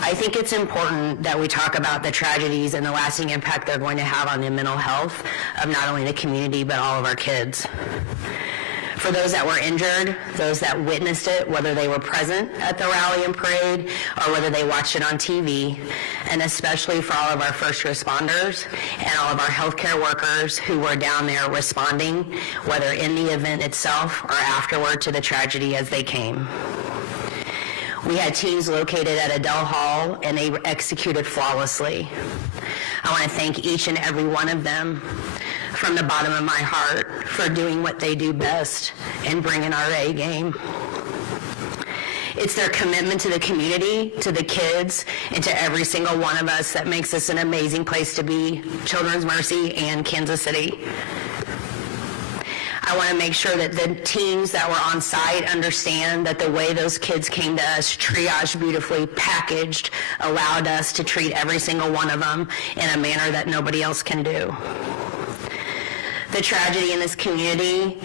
I think it's important that we talk about the tragedies and the lasting impact they're going to have on the mental health of not only the community, but all of our kids. For those that were injured, those that witnessed it, whether they were present at the rally and parade or whether they watched it on TV, and especially for all of our first responders and all of our healthcare workers who were down there responding, whether in the event itself or afterward to the tragedy as they came. We had teams located at Adele Hall, and they executed flawlessly. I want to thank each and every one of them from the bottom of my heart for doing what they do best and bringing our A game. It's their commitment to the community, to the kids, and to every single one of us that makes this an amazing place to be, Children's Mercy and Kansas City. I want to make sure that the teams that were on site understand that the way those kids came to us, triaged beautifully, packaged, allowed us to treat every single one of them in a manner that nobody else can do. The tragedy in this community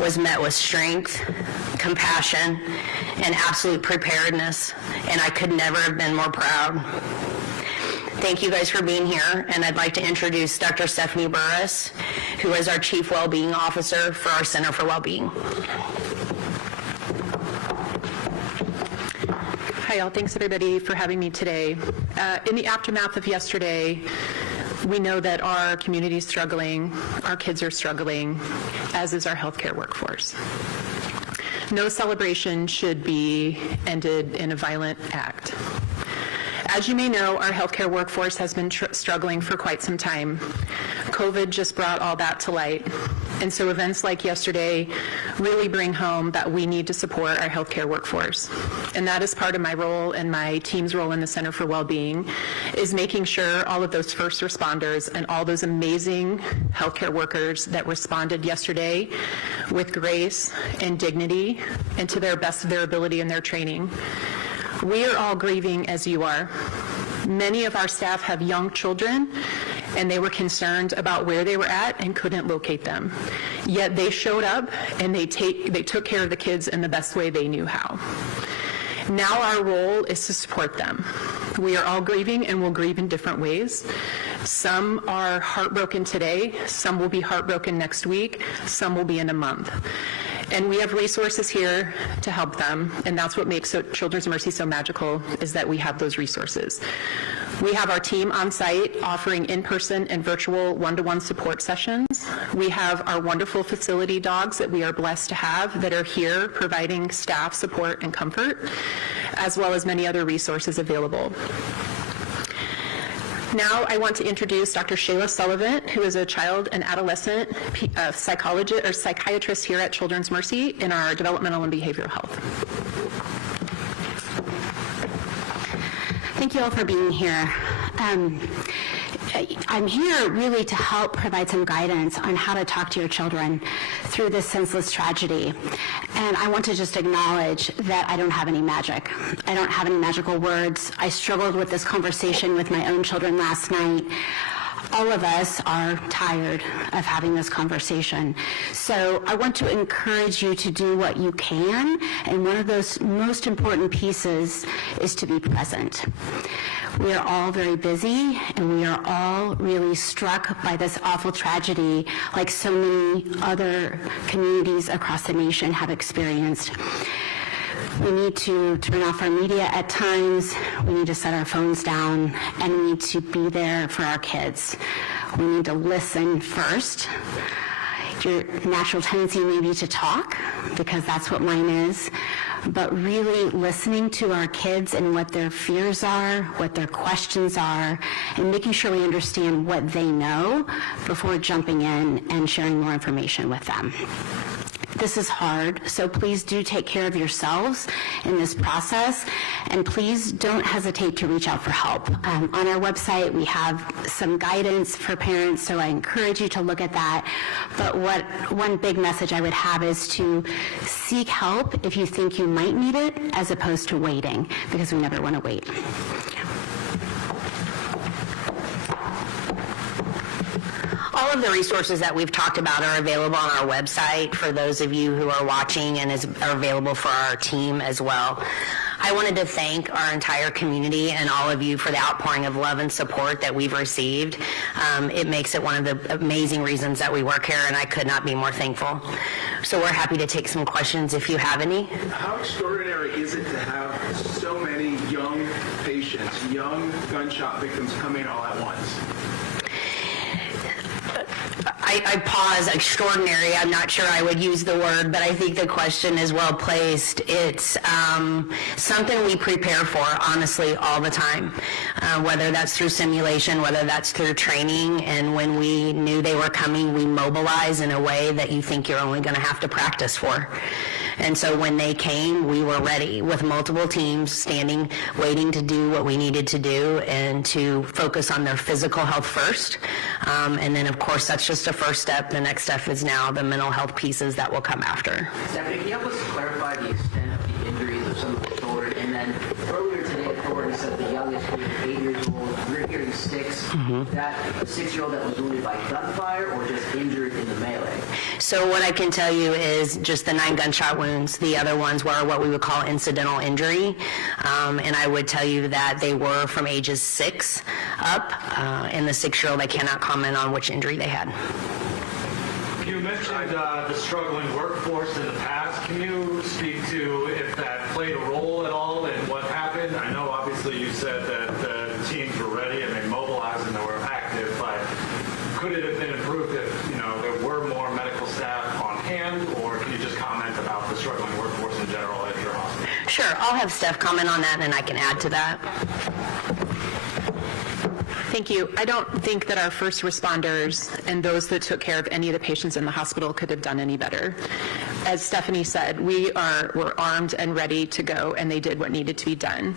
was met with strength, compassion, and absolute preparedness, and I could never have been more proud. Thank you guys for being here, and I'd like to introduce Dr. Stephanie Burris, who is our Chief Wellbeing Officer for our Center for Wellbeing. Hi all, thanks everybody for having me today. In the aftermath of yesterday, we know that our community is struggling, our kids are struggling, as is our healthcare workforce. No celebration should be ended in a violent act. As you may know, our healthcare workforce has been struggling for quite some time. COVID just brought all that to light. And so events like yesterday really bring home that we need to support our healthcare workforce. And that is part of my role and my team's role in the Center for Wellbeing, is making sure all of those first responders and all those amazing healthcare workers that responded yesterday with grace and dignity and to their best of their ability in their training. We are all grieving as you are. Many of our staff have young children, and they were concerned about where they were at and couldn't locate them. Yet they showed up and they took care of the kids in the best way they knew how. Now our role is to support them. We are all grieving and will grieve in different ways. Some are heartbroken today, some will be heartbroken next week, some will be in a month. And we have resources here to help them, and that's what makes Children's Mercy so magical, is that we have those resources. We have our team on site offering in-person and virtual one-to-one support sessions. We have our wonderful facility dogs that we are blessed to have that are here providing staff support and comfort, as well as many other resources available. Now I want to introduce Dr. Shayla Sullivan, who is a child and adolescent psychologist or psychiatrist here at Children's Mercy in our developmental and behavioral health. Thank you all for being here. I'm here really to help provide some guidance on how to talk to your children through this senseless tragedy. And I want to just acknowledge that I don't have any magic. I don't have any magical words. I struggled with this conversation with my own children last night. All of us are tired of having this conversation. So I want to encourage you to do what you can, and one of those most important pieces is to be present. We are all very busy, and we are all really struck by this awful tragedy like so many other communities across the nation have experienced. We need to turn off our media at times, we need to set our phones down, and we need to be there for our kids. We need to listen first. Your natural tendency may be to talk, because that's what mine is, but really listening to our kids and what their fears are, what their questions are, and making sure we understand what they know before jumping in and sharing more information with them. This is hard, so please do take care of yourselves in this process, and please don't hesitate to reach out for help. On our website, we have some guidance for parents, so I encourage you to look at that. But one big message I would have is to seek help if you think you might need it, as opposed to waiting, because we never want to wait. All of the resources that we've talked about are available on our website for those of you who are watching, and are available for our team as well. I wanted to thank our entire community and all of you for the outpouring of love and support that we've received. It makes it one of the amazing reasons that we work here, and I could not be more thankful. So we're happy to take some questions if you have any. How extraordinary is it to have so many young patients, young gunshot victims coming all at once? I pause, extraordinary, I'm not sure I would use the word, but I think the question is well placed. It's something we prepare for, honestly, all the time, whether that's through simulation, whether that's through training, and when we knew they were coming, we mobilize in a way that you think you're only going to have to practice for. And so when they came, we were ready with multiple teams standing, waiting to do what we needed to do and to focus on their physical health first. And then, of course, that's just a first step. The next step is now the mental health pieces that will come after. Stephanie, can you help us clarify the extent of the injuries of some of the children? And then earlier today, authorities said the youngest being 8 years old. We're hearing 6. That a 6-year-old that was wounded by gunfire or just injured in the melee? So what I can tell you is just the 9 gunshot wounds. The other ones were what we would call incidental injury. And I would tell you that they were from ages 6 up. And the 6-year-old, I cannot comment on which injury they had. You mentioned the struggling workforce in the past. Can you speak to if that played a role at all in what happened? I know obviously you said that the teams were ready and they mobilized and they were active, but could it have been improved if, there were more medical staff on hand, or can you just comment about the struggling workforce in general at your hospital? Sure, I'll have Steph comment on that and then I can add to that. Thank you. I don't think that our first responders and those that took care of any of the patients in the hospital could have done any better. As Stephanie said, we're armed and ready to go, and they did what needed to be done.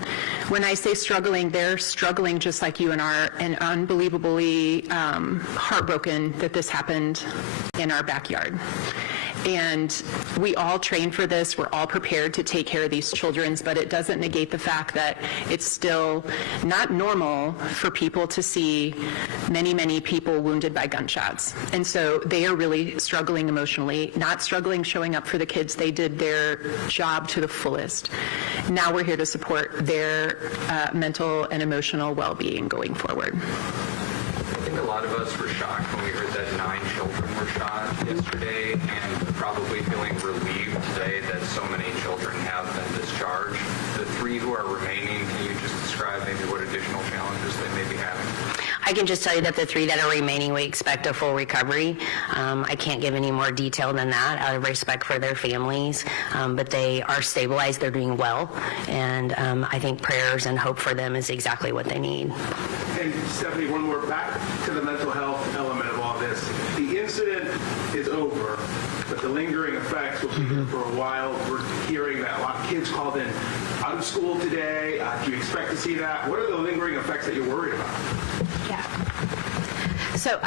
When I say struggling, they're struggling just like you and unbelievably heartbroken that this happened in our backyard. And we all train for this. We're all prepared to take care of these children, but it doesn't negate the fact that it's still not normal for people to see many, many people wounded by gunshots. And so they are really struggling emotionally, not struggling showing up for the kids. They did their job to the fullest. Now we're here to support their mental and emotional well-being going forward. I think a lot of us were shocked when we heard that 9 children were shot yesterday, and probably feeling relieved today that so many children have been discharged. The 3 who are remaining, can you just describe maybe what additional challenges they may be having? I can just tell you that the 3 that are remaining, we expect a full recovery. I can't give any more detail than that out of respect for their families, but they are stabilized, they're doing well, and I think prayers and hope for them is exactly what they need. And Stephanie, one more, back to the mental health element of all this. The incident is over, but the lingering effects will be there for a while. We're hearing that a lot of kids called in out of school today. Do you expect to see that? What are the lingering effects that you're worried about? Yeah. So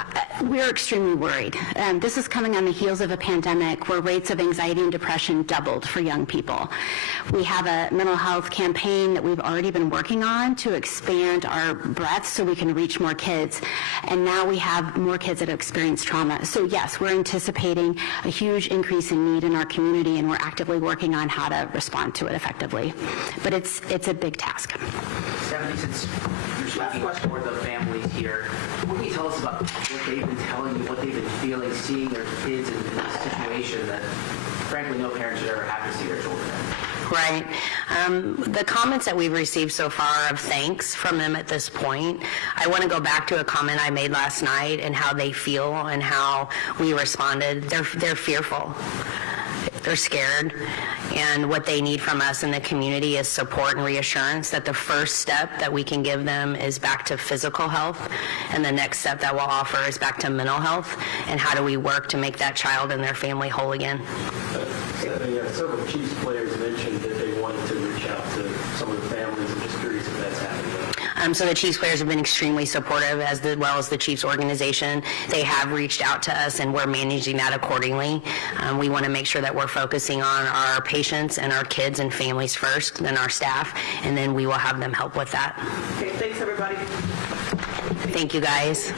we're extremely worried. This is coming on the heels of a pandemic where rates of anxiety and depression doubled for young people. We have a mental health campaign that we've already been working on to expand our breadth so we can reach more kids. And now we have more kids that have experienced trauma. So yes, we're anticipating a huge increase in need in our community, and we're actively working on how to respond to it effectively. But it's a big task. Stephanie, since you're speaking for the families here, what can you tell us about what they've been telling you, what they've been feeling, seeing their kids in this situation that, frankly, no parent should ever have to see their children in? Right. The comments that we've received so far of thanks from them at this point, I want to go back to a comment I made last night and how they feel and how we responded. They're fearful. They're scared, and what they need from us in the community is support and reassurance that the first step that we can give them is back to physical health, and the next step that we'll offer is back to mental health, and how do we work to make that child and their family whole again. Several Chiefs players mentioned that they wanted to reach out to some of the families. I'm just curious if that's happening. So the Chiefs players have been extremely supportive, as well as the Chiefs organization. They have reached out to us, and we're managing that accordingly. We want to make sure that we're focusing on our patients and our kids and families first, then our staff, and then we will have them help with that. Okay, thanks, everybody. Thank you, guys.